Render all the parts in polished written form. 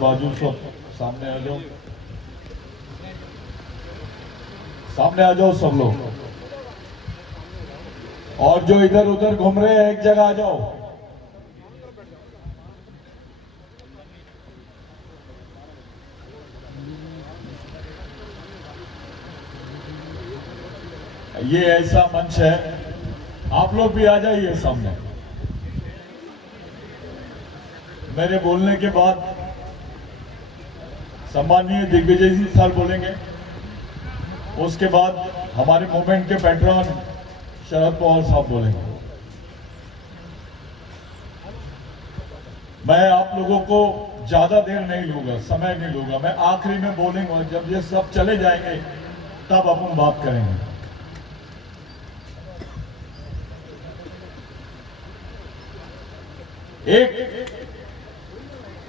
बाजू सब सामने आ जाओ, सामने आ जाओ सब लोग। और जो इधर उधर घूम रहे हैं एक जगह आ जाओ। ये ऐसा मंच है, आप लोग भी आ जाइए सामने। मेरे बोलने के बाद सम्माननीय दिग्विजय जी सर बोलेंगे, उसके बाद हमारे मूवमेंट के पैट्रन शरद पवार साहब बोलेंगे। मैं आप लोगों को ज्यादा देर नहीं लूंगा, समय नहीं लूंगा। मैं आखिरी में बोलूंगा, जब ये सब चले जाएंगे तब अपन बात करेंगे। एक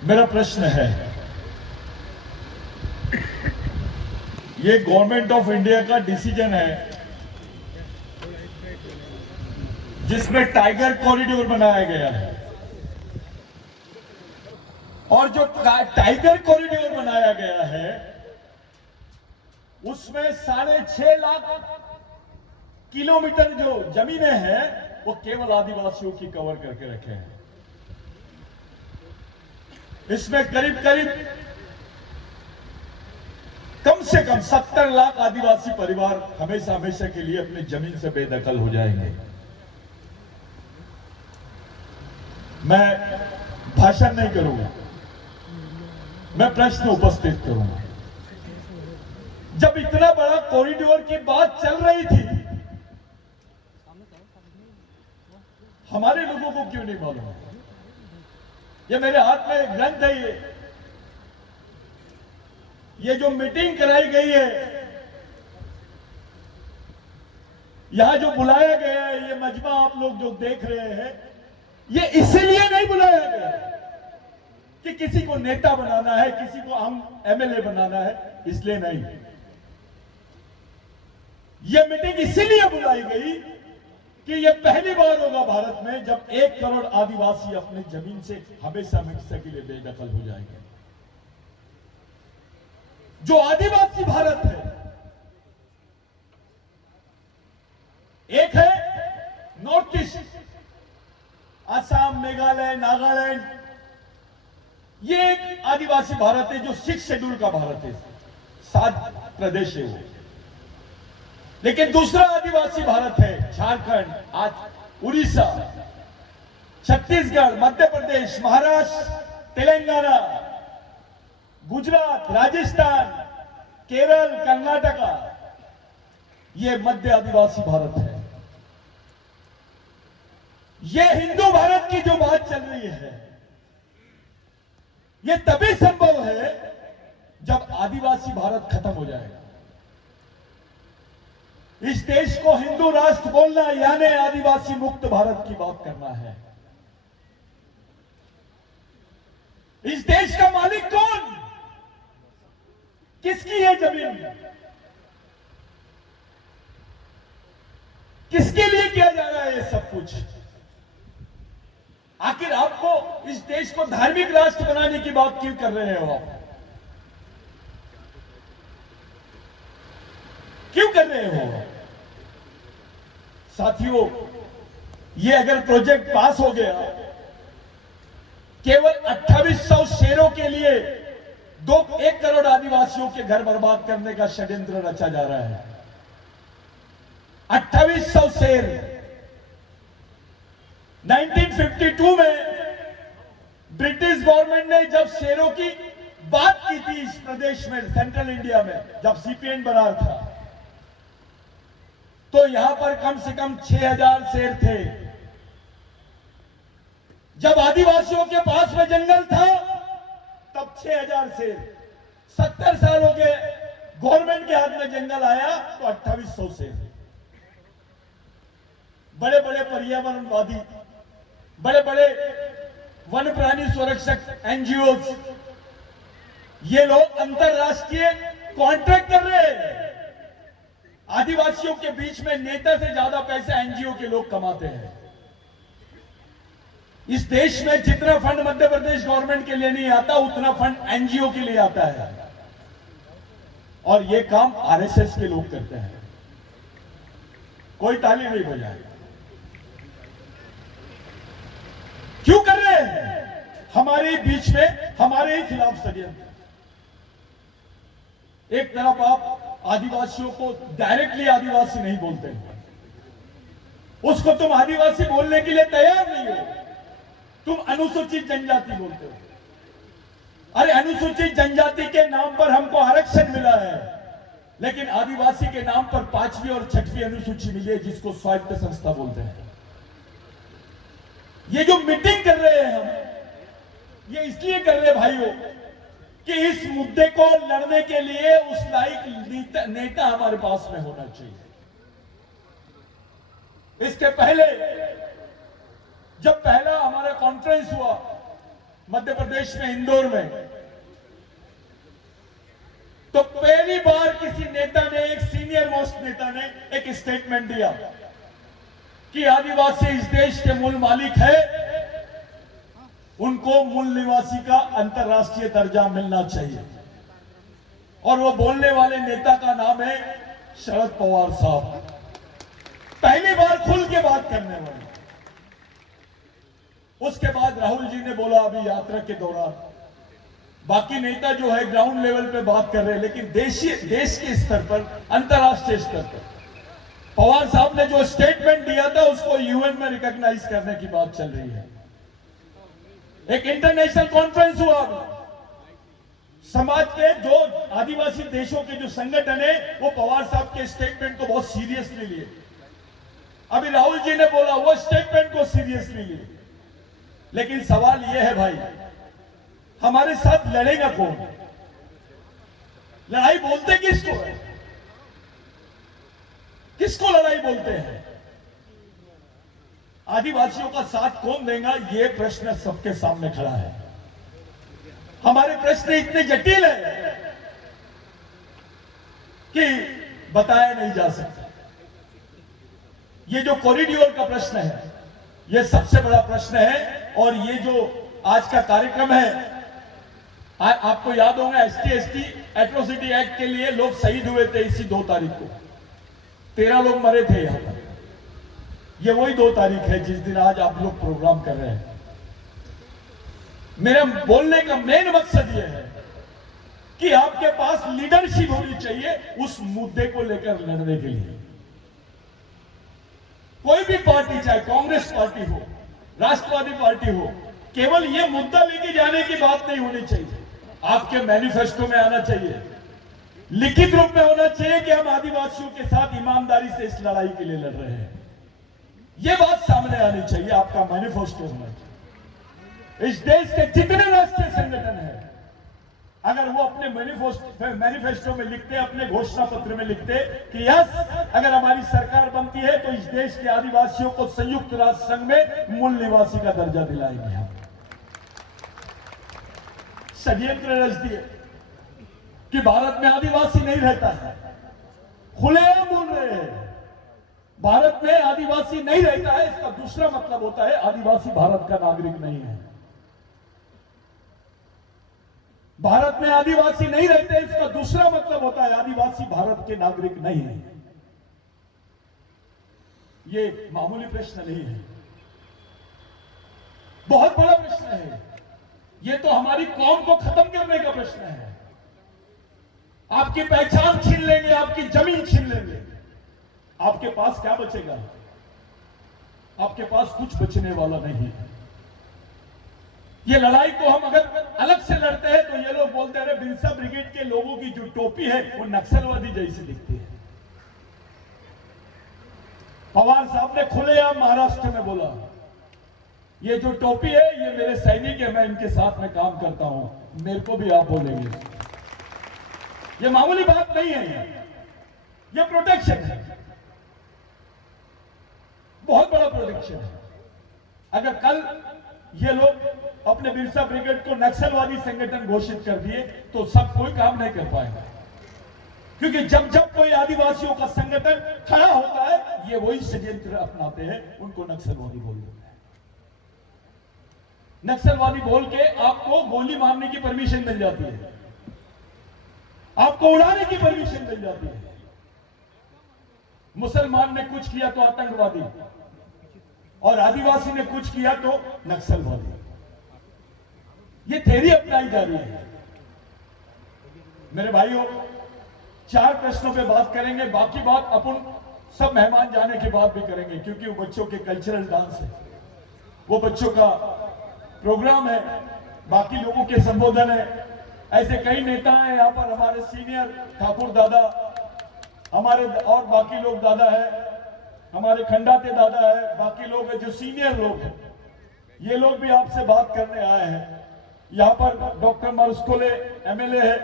मेरा प्रश्न है, ये गवर्नमेंट ऑफ इंडिया का डिसीजन है जिसमें टाइगर कॉरिडोर बनाया गया है, और जो टाइगर कॉरिडोर बनाया गया है उसमें 6.5 लाख किलोमीटर जो जमीनें हैं वो केवल आदिवासियों की कवर करके रखे हैं। इसमें करीब करीब कम से कम 70 लाख आदिवासी परिवार हमेशा हमेशा के लिए अपनी जमीन से बेदखल हो जाएंगे। मैं भाषण नहीं करूंगा, मैं प्रश्न उपस्थित करूंगा। जब इतना बड़ा कॉरिडोर की बात चल रही थी, हमारे लोगों को क्यों नहीं मालूम? ये मेरे हाथ में एक ग्रंथ है, ये जो मीटिंग कराई गई है, यहां जो बुलाया गया है, ये मजमा आप लोग जो देख रहे हैं, ये इसीलिए नहीं बुलाया गया कि किसी को नेता बनाना है, किसी को हम एमएलए बनाना है, इसलिए नहीं। ये मीटिंग इसीलिए बुलाई गई कि ये पहली बार होगा भारत में जब 1 करोड़ आदिवासी अपनी जमीन से हमेशा हमेशा के लिए बेदखल हो जाएंगे। जो आदिवासी भारत है, एक है नॉर्थ ईस्ट, असम, मेघालय, नागालैंड, ये एक आदिवासी भारत है जो 6 शेड्यूल का भारत है, 7 प्रदेश है वो। लेकिन दूसरा आदिवासी भारत है झारखंड, आज उड़ीसा, छत्तीसगढ़, मध्य प्रदेश, महाराष्ट्र, तेलंगाना, गुजरात, राजस्थान, केरल, कर्नाटका, ये मध्य आदिवासी भारत है। ये हिंदू भारत की जो बात चल रही है, ये तभी संभव है जब आदिवासी भारत खत्म हो जाएगा। इस देश को हिंदू राष्ट्र बोलना यानी आदिवासी मुक्त भारत की बात करना है। इस देश का मालिक कौन? किसकी है जमीन? किसके लिए किया जा रहा है ये सब कुछ? आखिर आपको इस देश को धार्मिक राष्ट्र बनाने की बात क्यों कर रहे हो? आप क्यों कर रहे हो? साथियों, ये अगर प्रोजेक्ट पास हो गया, केवल 2800 शेरों के लिए 1 करोड़ आदिवासियों के घर बर्बाद करने का षड्यंत्र रचा जा रहा है। 2800 शेर। 1952 में ब्रिटिश गवर्नमेंट ने जब शेरों की बात की थी इस प्रदेश में, सेंट्रल इंडिया में, जब सीपीएन बना था, तो यहां पर कम से कम 6000 शेर थे। जब आदिवासियों के पास में जंगल था तब 6000 शेर। 70 साल हो गए, गवर्नमेंट के हाथ में जंगल आया तो 2800 शेर। बड़े बड़े पर्यावरणवादी, बड़े बड़े वन प्राणी संरक्षक एनजीओ, ये लोग अंतरराष्ट्रीय कॉन्ट्रैक्ट कर रहे हैं। आदिवासियों के बीच में नेता से ज्यादा पैसे एनजीओ के लोग कमाते हैं। इस देश में जितना फंड मध्य प्रदेश गवर्नमेंट के लिए नहीं आता उतना फंड एनजीओ के लिए आता है, और ये काम आरएसएस के लोग करते हैं। कोई ताली नहीं बजाए। क्यों कर रहे हैं? हमारे बीच में हमारे ही खिलाफ षड्यंत्र। एक तरफ आप आदिवासियों को डायरेक्टली आदिवासी नहीं बोलते हैं, उसको तुम आदिवासी बोलने के लिए तैयार नहीं हो, तुम अनुसूचित जनजाति बोलते हो। अरे अनुसूचित जनजाति के नाम पर हमको आरक्षण मिला है, लेकिन आदिवासी के नाम पर 5वीं और 6वीं अनुसूची मिली है, जिसको स्वायत्त संस्था बोलते हैं। ये जो मीटिंग कर रहे हैं हम, ये इसलिए कर रहे हैं भाइयों कि इस मुद्दे को लड़ने के लिए उस लायक नेता हमारे पास में होना चाहिए। इसके पहले जब पहला हमारा कॉन्फ्रेंस हुआ मध्य प्रदेश में इंदौर में, तो पहली बार किसी नेता ने, एक सीनियर मोस्ट नेता ने एक स्टेटमेंट दिया कि आदिवासी इस देश के मूल मालिक है, उनको मूल निवासी का अंतर्राष्ट्रीय दर्जा मिलना चाहिए। और वो बोलने वाले नेता का नाम है शरद पवार साहब। पहली बार खुल के बात करने वाले। उसके बाद राहुल जी ने बोला अभी यात्रा के दौरान। बाकी नेता जो है ग्राउंड लेवल पे बात कर रहे हैं, लेकिन देश के स्तर पर, अंतर्राष्ट्रीय स्तर पर पवार साहब ने जो स्टेटमेंट दिया था उसको यूएन में रिकॉग्नाइज करने की बात चल रही है। एक इंटरनेशनल कॉन्फ्रेंस हुआ अभी, समाज के जो आदिवासी देशों के जो संगठन है वो पवार साहब के स्टेटमेंट को बहुत सीरियसली लिए। अभी राहुल जी ने बोला वो स्टेटमेंट को सीरियसली लिए, लेकिन सवाल यह है भाई, हमारे साथ लड़ेगा कौन? लड़ाई बोलते किसको है? किसको लड़ाई बोलते हैं? आदिवासियों का साथ कौन देगा? यह प्रश्न सबके सामने खड़ा है। हमारे प्रश्न इतने जटिल है कि बताया नहीं जा सकता। ये जो कॉरिडोर का प्रश्न है, यह सबसे बड़ा प्रश्न है। और ये जो आज का कार्यक्रम है, आपको याद होगा ST/ST एट्रोसिटी एक्ट के लिए लोग शहीद हुए थे इसी 2 तारीख को। 13 लोग मरे थे यहां पर। ये वही 2 तारीख है जिस दिन आज आप लोग प्रोग्राम कर रहे हैं। मेरा बोलने का मेन मकसद यह है कि आपके पास लीडरशिप होनी चाहिए उस मुद्दे को लेकर लड़ने के लिए। कोई भी पार्टी, चाहे कांग्रेस पार्टी हो, राष्ट्रवादी पार्टी हो, केवल यह मुद्दा लेके जाने की बात नहीं होनी चाहिए। आपके मैनिफेस्टो में आना चाहिए, लिखित रूप में होना चाहिए कि हम आदिवासियों के साथ ईमानदारी से इस लड़ाई के लिए लड़ रहे हैं। यह बात सामने आनी चाहिए, आपका मैनिफेस्टो होना चाहिए। इस देश के जितने राष्ट्रीय संगठन हैं, अगर वो अपने मैनिफेस्टो में लिखते, अपने घोषणा पत्र में लिखते कि यस, अगर हमारी सरकार बनती है तो इस देश के आदिवासियों को संयुक्त राष्ट्र संघ में मूल निवासी का दर्जा दिलाएंगे हम। षड्यंत्र रच दिए कि भारत में आदिवासी नहीं रहता है। खुलेआम बोल रहे हैं भारत में आदिवासी नहीं रहता है, इसका दूसरा मतलब होता है आदिवासी भारत का नागरिक नहीं है। भारत में आदिवासी नहीं रहते, इसका दूसरा मतलब होता है आदिवासी भारत के नागरिक नहीं है। ये मामूली प्रश्न नहीं है, बहुत बड़ा प्रश्न है। ये तो हमारी कौम को खत्म करने का प्रश्न है। आपकी पहचान छीन लेंगे, आपकी जमीन छीन लेंगे, आपके पास क्या बचेगा? आपके पास कुछ बचने वाला नहीं है। ये लड़ाई को हम अगर अलग से लड़ते हैं तो ये लोग बोलते हैं बिरसा ब्रिगेड के लोगों की जो टोपी है वो नक्सलवादी जैसी दिखती है। पवार साहब ने खुलेआम महाराष्ट्र में बोला, ये जो टोपी है ये मेरे सैनिक है, मैं इनके साथ में काम करता हूं, मेरे को भी आप बोलेंगे। ये मामूली बात नहीं है, ये प्रोटेक्शन है, बहुत बड़ा प्रोटेक्शन है। अगर कल ये लोग अपने बिरसा ब्रिगेड को नक्सलवादी संगठन घोषित कर दिए तो सब कोई काम नहीं कर पाएगा, क्योंकि जब जब कोई आदिवासियों का संगठन खड़ा होता है ये वही षड्यंत्र अपनाते हैं, उनको नक्सलवादी बोल देते हैं। नक्सलवादी बोल के आपको गोली मारने की परमिशन मिल जाती है, आपको उड़ाने की परमिशन मिल जाती है। मुसलमान ने कुछ किया तो आतंकवादी, और आदिवासी ने कुछ किया तो नक्सलवादी। ये थ्योरी अपनाई जा रही है। मेरे भाइयों, 4 प्रश्नों पे बात करेंगे, बाकी बात अपन सब मेहमान जाने के बाद भी करेंगे, क्योंकि वो बच्चों के कल्चरल डांस है, वो बच्चों का प्रोग्राम है, बाकी लोगों के संबोधन है। ऐसे कई नेता हैं यहाँ पर, हमारे सीनियर ठाकुर दादा, हमारे और बाकी लोग दादा है, हमारे खंडाते दादा है, बाकी लोग हैं जो सीनियर लोग हैं, ये लोग भी आपसे बात करने आए हैं। यहाँ पर डॉक्टर मारुस्कोले एमएलए है,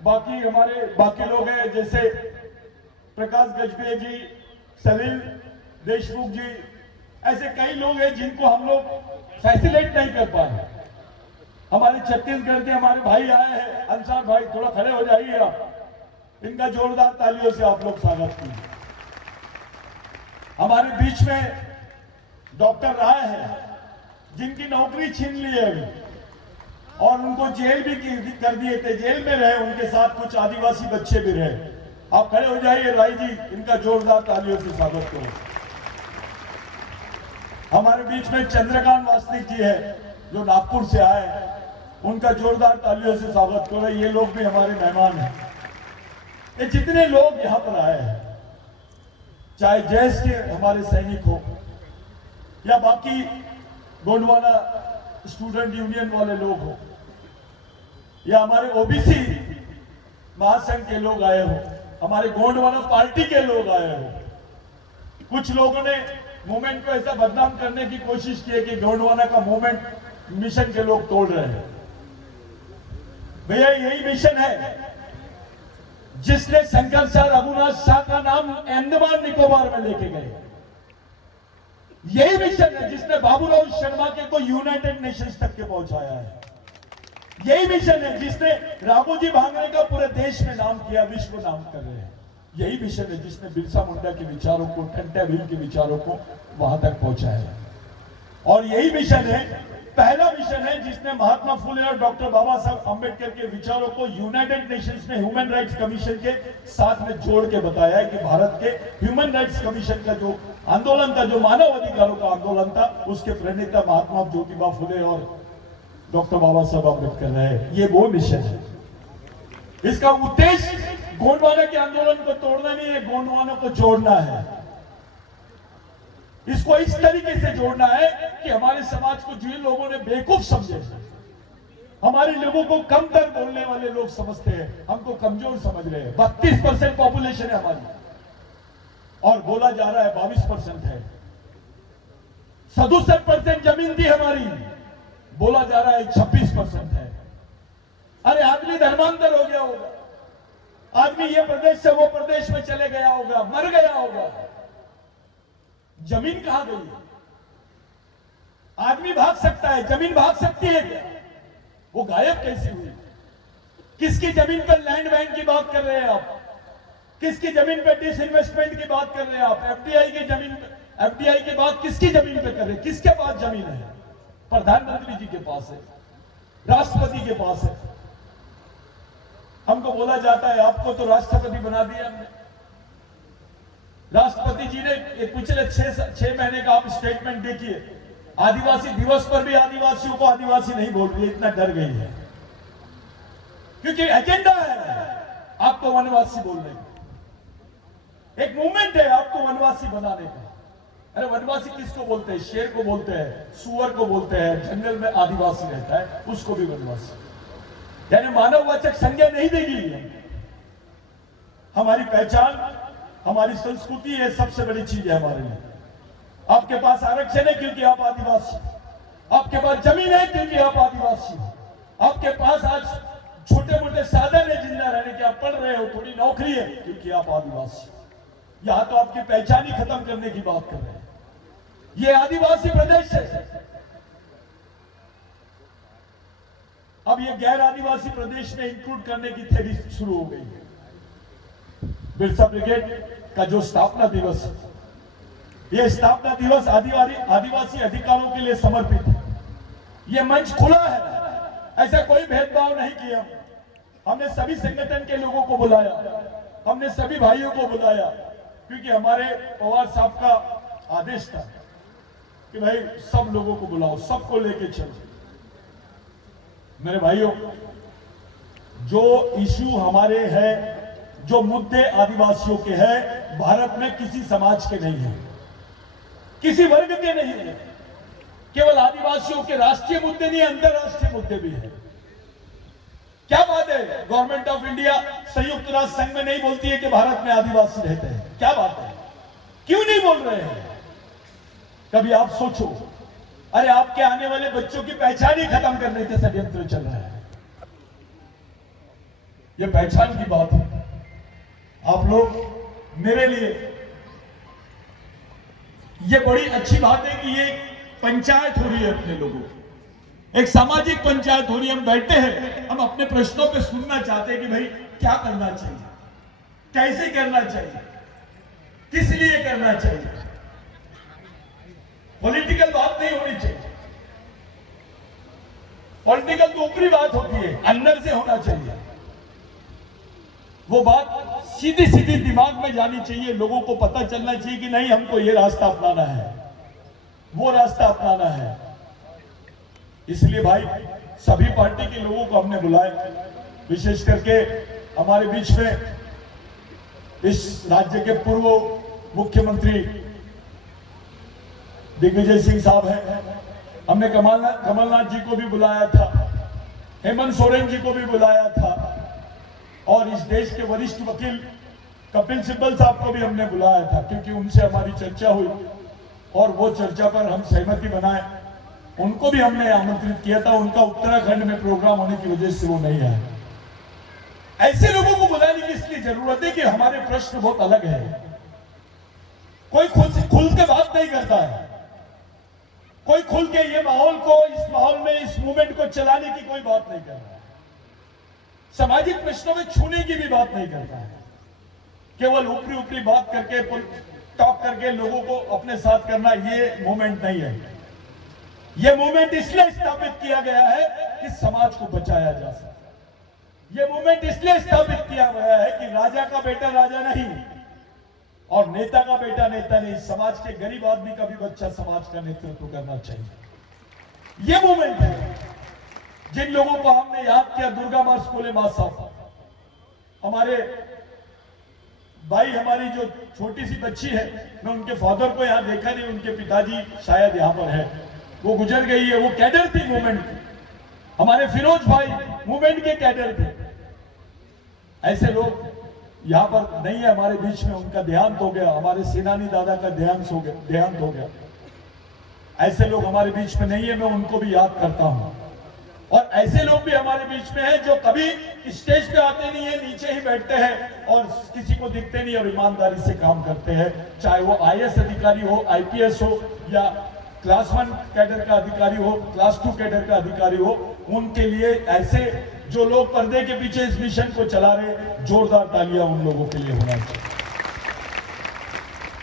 बाकी हमारे बाकी लोग हैं जैसे प्रकाश गजबे जी, सलील देशमुख जी, ऐसे कई लोग हैं जिनको हम लोग फैसिलिटेट नहीं कर पाए। हमारे छत्तीसगढ़ के हमारे भाई आए हैं, अंसार भाई, थोड़ा खड़े हो जाइए आप, इनका जोरदार तालियों से आप लोग स्वागत कीजिए। हमारे बीच में डॉक्टर राय है, जिनकी नौकरी छीन ली है अभी, और उनको जेल भी कर दिए थे, जेल में रहे, उनके साथ कुछ आदिवासी बच्चे भी रहे। आप खड़े हो जाइए राय जी, इनका जोरदार तालियों से स्वागत करो। हमारे बीच में चंद्रकांत वासनिक जी है, जो नागपुर से आए, उनका जोरदार तालियों से स्वागत करो। ये लोग भी हमारे मेहमान हैं। ये जितने लोग यहां पर आए हैं, चाहे जैश के हमारे सैनिक हो या बाकी गोंडवाना स्टूडेंट यूनियन वाले लोग हो, या हमारे ओबीसी महासंघ के लोग आए हो, हमारे गोंडवाना पार्टी के लोग आए हो। कुछ लोगों ने मूवमेंट को ऐसा बदनाम करने की कोशिश की है कि गोंडवाना का मूवमेंट मिशन के लोग तोड़ रहे हैं। भैया, यही मिशन है जिसने शंकर शाह रघुनाथ शाह का नाम अंडमान निकोबार में लेके गए। यही मिशन है जिसने बाबूराव शर्मा के को यूनाइटेड नेशंस तक के पहुंचाया है। यही मिशन है जिसने राघोजी भांगरे का पूरे देश में नाम किया, विश्व नाम कर रहे हैं। यही मिशन है जिसने बिरसा मुंडा के विचारों को, टंटा भील के विचारों को वहां तक पहुंचाया है। और यही मिशन है, पहला मिशन है जिसने महात्मा फुले और डॉक्टर बाबा साहब अंबेडकर के विचारों को यूनाइटेड नेशंस ने ह्यूमन राइट्स कमीशन के साथ में जोड़ के बताया है कि भारत के ह्यूमन राइट्स कमीशन का जो आंदोलन था, जो मानव अधिकारों का आंदोलन था, उसके प्रणेता महात्मा ज्योतिबा फुले और डॉक्टर बाबा साहब अंबेडकर रहे। ये वो मिशन है। इसका उद्देश्य गोंडवाना के आंदोलन को तोड़ना नहीं है, गोंडवाना को जोड़ना है। इसको इस तरीके से जोड़ना है कि हमारे समाज को जिन लोगों ने बेवकूफ समझे, हमारे लोगों को कम दर बोलने वाले लोग समझते हैं, हमको कमजोर समझ रहे हैं। 32% पॉपुलेशन है हमारी, और बोला जा रहा है 22% है। 67% जमीन थी हमारी, बोला जा रहा है 26% है। अरे आदमी धर्मांतर हो गया होगा, आदमी ये प्रदेश से वो प्रदेश में चले गया होगा, मर गया होगा, जमीन कहां गई? आदमी भाग सकता है, जमीन भाग सकती है क्या? वो गायब कैसे हुई? किसकी जमीन पर लैंड बैंक की बात कर रहे हैं आप? किसकी जमीन पर डिसइन्वेस्टमेंट की बात कर रहे हैं आप? एफडीआई की जमीन, एफडीआई की बात किसकी जमीन पर कर रहे हैं? किसके पास जमीन है? प्रधानमंत्री जी के पास है, राष्ट्रपति के पास है। हमको बोला जाता है आपको तो राष्ट्रपति बना दिया हमने। राष्ट्रपति जी ने पिछले 6 महीने का आप स्टेटमेंट देखिए, आदिवासी दिवस पर भी आदिवासियों को आदिवासी नहीं बोल रही है, इतना डर गई है, क्योंकि एजेंडा है आपको वनवासी बोलने का। एक मूवमेंट है आपको वनवासी बनाने का। अरे वनवासी किसको बोलते हैं? शेर को बोलते हैं, सुअर को बोलते हैं, जंगल में आदिवासी रहता है उसको भी वनवासी। यानी मानववाचक संज्ञा नहीं देगी। हमारी पहचान, हमारी संस्कृति है, सबसे बड़ी चीज है हमारे लिए। आपके पास आरक्षण है क्योंकि आप आदिवासी, आपके पास जमीन है क्योंकि आप आदिवासी हो, आपके पास आज छोटे मोटे साधन है जिंदा रहने के, आप पढ़ रहे हो, थोड़ी नौकरी है क्योंकि आप आदिवासी। यहां तो आपकी पहचान ही खत्म करने की बात कर रहे हैं। ये आदिवासी प्रदेश है। अब ये गैर आदिवासी प्रदेश में इंक्लूड करने की थ्योरी शुरू हो गई है। बिरसा ब्रिगेड का जो स्थापना दिवस है, ये स्थापना दिवस आदिवासी अधिकारों के लिए समर्पित है। ये मंच खुला है, ऐसा कोई भेदभाव नहीं किया। हमने सभी संगठन के लोगों को बुलाया, हमने सभी भाइयों को बुलाया, क्योंकि हमारे पवार साहब का आदेश था कि भाई सब लोगों को बुलाओ, सबको लेके चलो। मेरे भाइयों, जो इशू हमारे हैं, जो मुद्दे आदिवासियों के हैं, भारत में किसी समाज के नहीं है, किसी वर्ग के नहीं है। केवल आदिवासियों के राष्ट्रीय मुद्दे नहीं, अंतरराष्ट्रीय मुद्दे भी है। क्या बात है, गवर्नमेंट ऑफ इंडिया संयुक्त राष्ट्र संघ में नहीं बोलती है कि भारत में आदिवासी रहते हैं? क्या बात है, क्यों नहीं बोल रहे हैं? कभी आप सोचो, अरे आपके आने वाले बच्चों की पहचान ही खत्म करने के षड्यंत्र चल रहा है। ये पहचान की बात है। आप लोग, मेरे लिए ये बड़ी अच्छी बात है कि ये पंचायत हो रही है अपने लोगों की, एक सामाजिक पंचायत हो रही है। हम बैठे हैं, हम अपने प्रश्नों पे सुनना चाहते हैं कि भाई क्या करना चाहिए, कैसे करना चाहिए, किस लिए करना चाहिए। पॉलिटिकल बात नहीं होनी चाहिए। पॉलिटिकल तो ऊपरी बात होती है, अंदर से होना चाहिए। वो बात सीधी सीधी दिमाग में जानी चाहिए। लोगों को पता चलना चाहिए कि नहीं, हमको ये रास्ता अपनाना है, वो रास्ता अपनाना है। इसलिए भाई सभी पार्टी के लोगों को हमने बुलाया, विशेष करके हमारे बीच में इस राज्य के पूर्व मुख्यमंत्री दिग्विजय सिंह साहब हैं। हमने कमलनाथ जी को भी बुलाया था, हेमंत सोरेन जी को भी बुलाया था, और इस देश के वरिष्ठ वकील कपिल सिब्बल साहब को भी हमने बुलाया था, क्योंकि उनसे हमारी चर्चा हुई और वो चर्चा पर हम सहमति बनाए। उनको भी हमने आमंत्रित किया था, उनका उत्तराखंड में प्रोग्राम होने की वजह से वो नहीं आए। ऐसे लोगों को बुलाने की इसलिए जरूरत है कि हमारे प्रश्न बहुत अलग है। कोई खुल के बात नहीं करता है, कोई खुल के ये माहौल को, इस माहौल में इस मूवमेंट को चलाने की कोई बात नहीं कर रहा है। सामाजिक प्रश्नों में छूने की भी बात नहीं करता है। केवल ऊपरी ऊपरी बात करके, टॉक करके लोगों को अपने साथ करना, ये मूवमेंट नहीं है। ये मूवमेंट इसलिए स्थापित किया गया है कि समाज को बचाया जा सके। ये मूवमेंट इसलिए स्थापित किया गया है कि राजा का बेटा राजा नहीं और नेता का बेटा नेता नहीं, समाज के गरीब आदमी का भी बच्चा समाज का नेतृत्व करना चाहिए। ये मूवमेंट है। जिन लोगों को हमने याद किया, दुर्गा मां स्कूले मां साहब, हमारे भाई, हमारी जो छोटी सी बच्ची है, मैं उनके फादर को यहां देखा नहीं, उनके पिताजी शायद यहां पर है, वो गुजर गई है। वो कैडर थी मूवमेंट की। हमारे फिरोज भाई मूवमेंट के कैडर थे। ऐसे लोग यहां पर नहीं है हमारे बीच में, उनका देहांत हो गया। हमारे सेनानी दादा का देहांत हो गया। ऐसे लोग हमारे बीच में नहीं है, मैं उनको भी याद करता हूं। और ऐसे लोग भी हमारे बीच में हैं जो कभी स्टेज पे आते नहीं है, नीचे ही बैठते हैं और किसी को दिखते नहीं और ईमानदारी से काम करते हैं। चाहे वो आईएएस अधिकारी हो, आईपीएस हो, या क्लास 1 कैडर का अधिकारी हो, क्लास 2 कैडर का अधिकारी हो, उनके लिए ऐसे जो लोग पर्दे के पीछे इस मिशन को चला रहे, जोरदार तालियां उन लोगों के लिए होना चाहिए।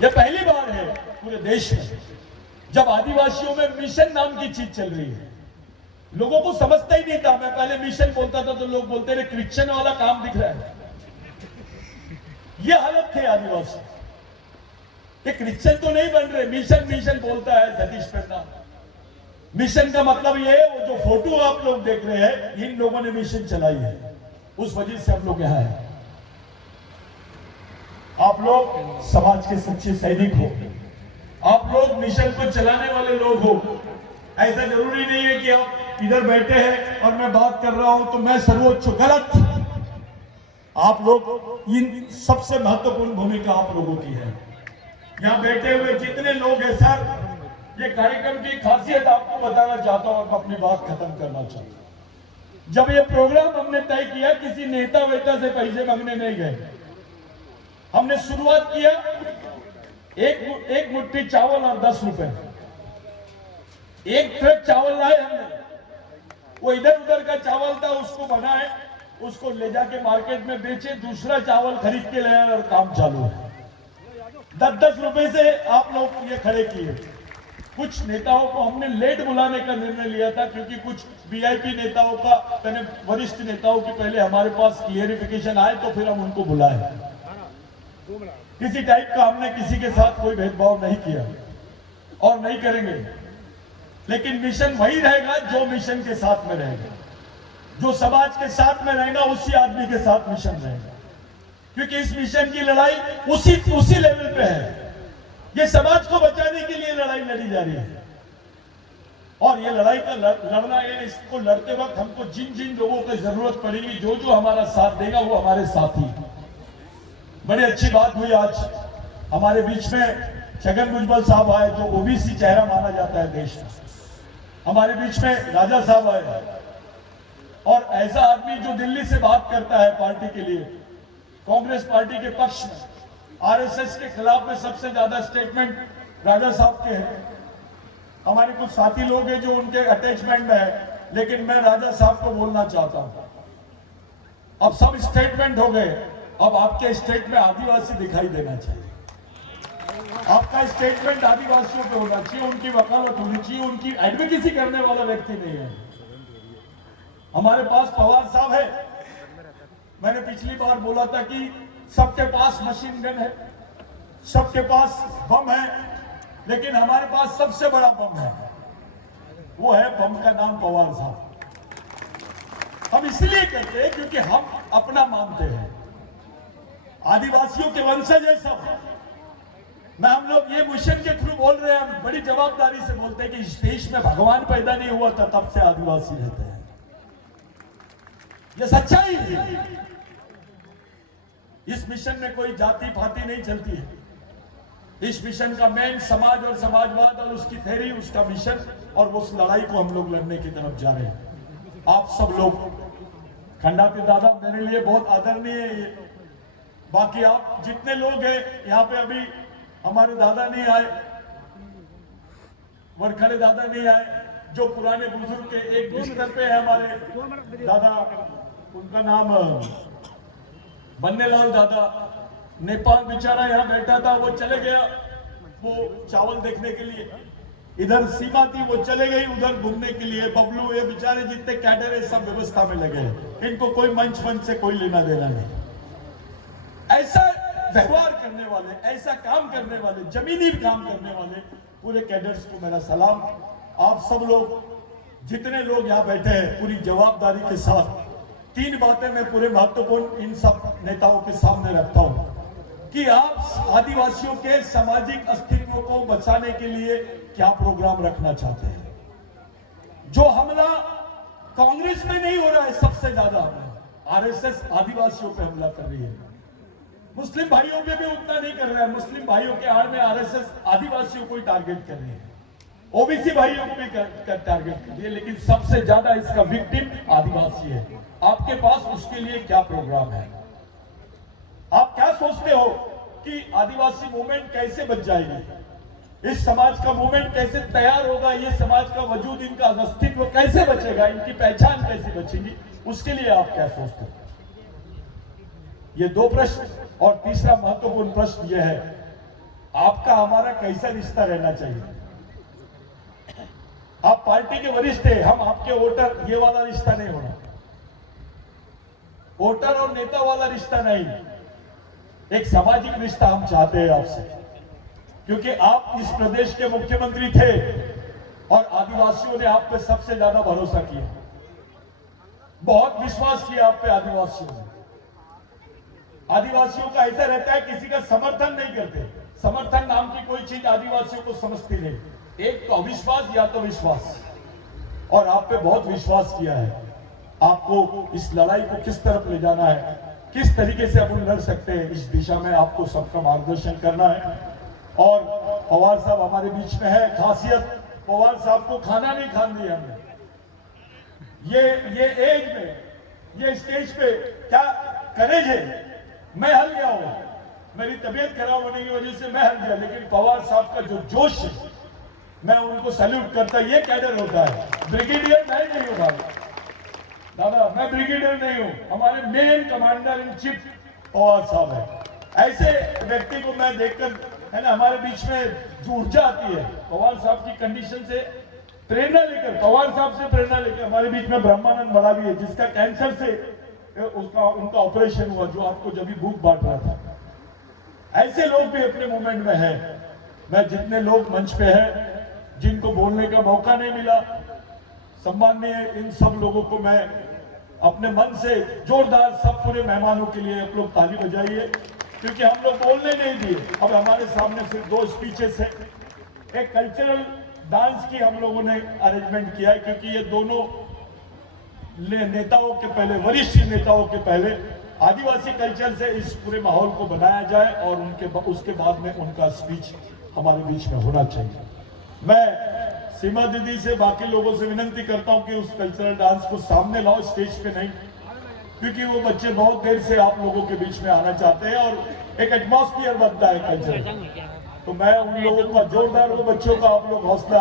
यह पहली बार है पूरे देश में जब आदिवासियों में मिशन नाम की चीज चल रही है। लोगों को समझता ही नहीं था। मैं पहले मिशन बोलता था तो लोग बोलते रहे क्रिश्चियन वाला काम दिख रहा है। ये हालत थे आदिवासी। ये क्रिश्चियन तो नहीं बन रहे, मिशन बोलता है सतीश पन्ना। मिशन का मतलब ये है, वो जो फोटो आप लोग देख रहे हैं, इन लोगों ने मिशन चलाई है, उस वजह से हम लोग यहां हैं। आप लोग समाज के सच्चे सैनिक हो, आप लोग मिशन को चलाने वाले लोग हो। ऐसा जरूरी नहीं है कि आप इधर बैठे हैं और मैं बात कर रहा हूं तो मैं सर्वोच्च, गलत। आप लोग, इन सबसे महत्वपूर्ण भूमिका आप लोगों की है। यहां बैठे हुए जितने लोग हैं सर, ये कार्यक्रम की खासियत आपको बताना चाहता हूं और अपनी बात खत्म करना चाहता हूं। जब ये प्रोग्राम हमने तय किया, किसी नेता वेता से पैसे मांगने नहीं गए। हमने शुरुआत किया, एक मुट्ठी चावल और 10 रुपए, एक ट्रक चावल लाए हमने। वो इधर उधर का चावल था, उसको बनाए, उसको ले जाके मार्केट में बेचे, दूसरा चावल खरीद के ले आए और काम चालू है। 10-10 रुपए से आप लोग ये खड़े किए। कुछ नेताओं को हमने लेट बुलाने का निर्णय लिया था, क्योंकि कुछ वीआईपी नेताओं का, पहले वरिष्ठ नेताओं की पहले हमारे पास क्लियरिफिकेशन आए तो फिर हम उनको बुलाए। किसी टाइप का हमने किसी के साथ कोई भेदभाव नहीं किया और नहीं करेंगे, लेकिन मिशन वही रहेगा जो मिशन के साथ में रहेगा, जो समाज के साथ में रहेगा उसी आदमी के साथ मिशन रहेगा, क्योंकि इस मिशन की लड़ाई उसी लेवल पे है। ये समाज को बचाने के लिए लड़ाई लड़ी जा रही है, और ये लड़ाई का लड़ना है, इसको लड़ते वक्त हमको जिन जिन लोगों की जरूरत पड़ेगी, जो जो हमारा साथ देगा वो हमारे साथी। बड़ी अच्छी बात हुई आज हमारे बीच में छगन भुजबल साहब आए, जो ओबीसी चेहरा माना जाता है देश में। हमारे बीच में राजा साहब आए, और ऐसा आदमी जो दिल्ली से बात करता है पार्टी के लिए, कांग्रेस पार्टी के पक्ष में, आरएसएस के खिलाफ में सबसे ज्यादा स्टेटमेंट राजा साहब के हैं। हमारे कुछ साथी लोग हैं जो उनके अटैचमेंट में है, लेकिन मैं राजा साहब को बोलना चाहता हूं, अब सब स्टेटमेंट हो गए, अब आपके स्टेट में आदिवासी दिखाई देना चाहिए। आपका स्टेटमेंट आदिवासियों पे होना चाहिए, उनकी वकालत होनी चाहिए, उनकी एडवोकेसी करने वाला व्यक्ति नहीं है। हमारे पास पवार साहब है, मैंने पिछली बार बोला था कि सबके पास मशीन गन है, सबके पास बम है, लेकिन हमारे पास सबसे बड़ा बम है, वो है बम का नाम पवार साहब। हम इसलिए कहते हैं क्योंकि हम अपना मानते हैं, आदिवासियों के वंशज है सब। मैं हम लोग ये मिशन के थ्रू बोल रहे हैं, हम बड़ी जवाबदारी से बोलते हैं कि इस देश में भगवान पैदा नहीं हुआ था तब से आदिवासी रहते हैं, ये सच्चाई है। इस मिशन में कोई जाति पाति नहीं चलती है। इस मिशन का मेन समाज और समाजवाद और उसकी थ्योरी, उसका मिशन, और उस लड़ाई को हम लोग लड़ने की तरफ जा रहे हैं। आप सब लोग, खंडाती दादा मेरे लिए बहुत आदरणीय है, बाकी आप जितने लोग हैं यहाँ पे, अभी हमारे दादा नहीं आए, वरखड़े दादा नहीं आए, जो पुराने बुजुर्ग के एक बिस्तर पे है हमारे दादा, उनका नाम बन्नेलाल दादा, नेपाल बेचारा यहाँ बैठा था, वो चले गया वो चावल देखने के लिए, इधर सीमा थी वो चले गई उधर घूमने के लिए। बबलू, ये बेचारे जितने कैडर है सब व्यवस्था में लगे हैं, इनको कोई मंच से कोई लेना देना नहीं। ऐसा व्यवहार करने वाले, ऐसा काम करने वाले, जमीनी काम करने वाले पूरे कैडर्स को मेरा सलाम। आप सब लोग जितने लोग यहाँ बैठे हैं, पूरी जवाबदारी के साथ तीन बातें मैं पूरे महत्वपूर्ण इन सब नेताओं के सामने रखता हूं कि आप आदिवासियों के सामाजिक अस्तित्व को बचाने के लिए क्या प्रोग्राम रखना चाहते हैं। जो हमला कांग्रेस में नहीं हो रहा है, सबसे ज्यादा आरएसएस आदिवासियों पे हमला कर रही है, मुस्लिम भाइयों पे भी उतना नहीं कर रहा है। मुस्लिम भाइयों के आड़ में आरएसएस आदिवासियों को ही टारगेट कर रही है, ओबीसी भाइयों को भी टारगेट कर रही है, लेकिन सबसे ज्यादा इसका विक्टिम आदिवासी है। आपके पास उसके लिए क्या प्रोग्राम है? आप क्या सोचते हो कि आदिवासी मूवमेंट कैसे बच जाएगी, इस समाज का मूवमेंट कैसे तैयार होगा, ये समाज का वजूद, इनका अस्तित्व कैसे बचेगा, इनकी पहचान कैसे बचेगी, उसके लिए आप क्या सोचते हो? ये दो प्रश्न। और तीसरा महत्वपूर्ण प्रश्न यह है, आपका हमारा कैसा रिश्ता रहना चाहिए? आप पार्टी के वरिष्ठ हैं, हम आपके वोटर, ये वाला रिश्ता नहीं होना, वोटर और नेता वाला रिश्ता नहीं, एक सामाजिक रिश्ता हम चाहते हैं आपसे, क्योंकि आप इस प्रदेश के मुख्यमंत्री थे और आदिवासियों ने आप पे सबसे ज्यादा भरोसा किया, बहुत विश्वास किया आप पे आदिवासियों ने। आदिवासियों का ऐसा रहता है, किसी का समर्थन नहीं करते, समर्थन नाम की कोई चीज आदिवासियों को समझती नहीं, एक तो अविश्वास या तो विश्वास, और आप पे बहुत विश्वास किया है। आपको इस लड़ाई को किस तरफ ले जाना है, किस तरीके से अपन लड़ सकते हैं, इस दिशा में आपको सबका मार्गदर्शन करना है। और पवार साहब हमारे बीच में है, खासियत पवार साहब को खाना नहीं खान दिया हमने, ये एज में, ये स्टेज पे क्या करेज है। मैं हल गया हूं, मेरी तबीयत खराब होने की वजह से मैं हल गया, लेकिन पवार साहब का जो जोश है, मैं उनको सैल्यूट करता। ये कैडर होता है, ब्रिगेडियर मैं नहीं हूं दादा, मैं ब्रिगेडियर नहीं हूं, हमारे main commander in chief Pawar साहब है। ऐसे व्यक्ति को मैं देखकर है ना, हमारे बीच में जो ऊर्जा आती है पवार साहब की कंडीशन से प्रेरणा लेकर, पवार साहब से प्रेरणा लेकर हमारे बीच में ब्रह्मानंद मरावी है, जिसका कैंसर से उनका ऑपरेशन हुआ, जो आपको जब भी भूख बांट रहा था। ऐसे लोग भी अपने मूवमेंट में है। मैं जितने लोग मंच पे हैं, जिनको बोलने का मौका नहीं मिला, सम्माननीय इन सब लोगों को मैं अपने मन से जोरदार, सब पूरे मेहमानों के लिए आप लोग ताली बजाइए, क्योंकि हम लोग बोलने नहीं दिए। अब हमारे सामने सिर्फ 2 स्पीचेस है। एक कल्चरल डांस की हम लोगों ने अरेंजमेंट किया है, क्योंकि ये दोनों नेताओं के पहले, वरिष्ठ नेताओं के पहले आदिवासी कल्चर से इस पूरे माहौल को बनाया जाए और उसके बाद में उनका स्पीच हमारे बीच में होना चाहिए। मैं सीमा दीदी से, बाकी लोगों से विनती करता हूं कि उस कल्चरल डांस को सामने लाओ, स्टेज पे नहीं, क्योंकि वो बच्चे बहुत देर से आप लोगों के बीच में आना चाहते हैं और एक एटमॉस्फेयर बनता है कल्चर। तो मैं उन लोगों का जोरदार, वो बच्चों का आप लोग हौसला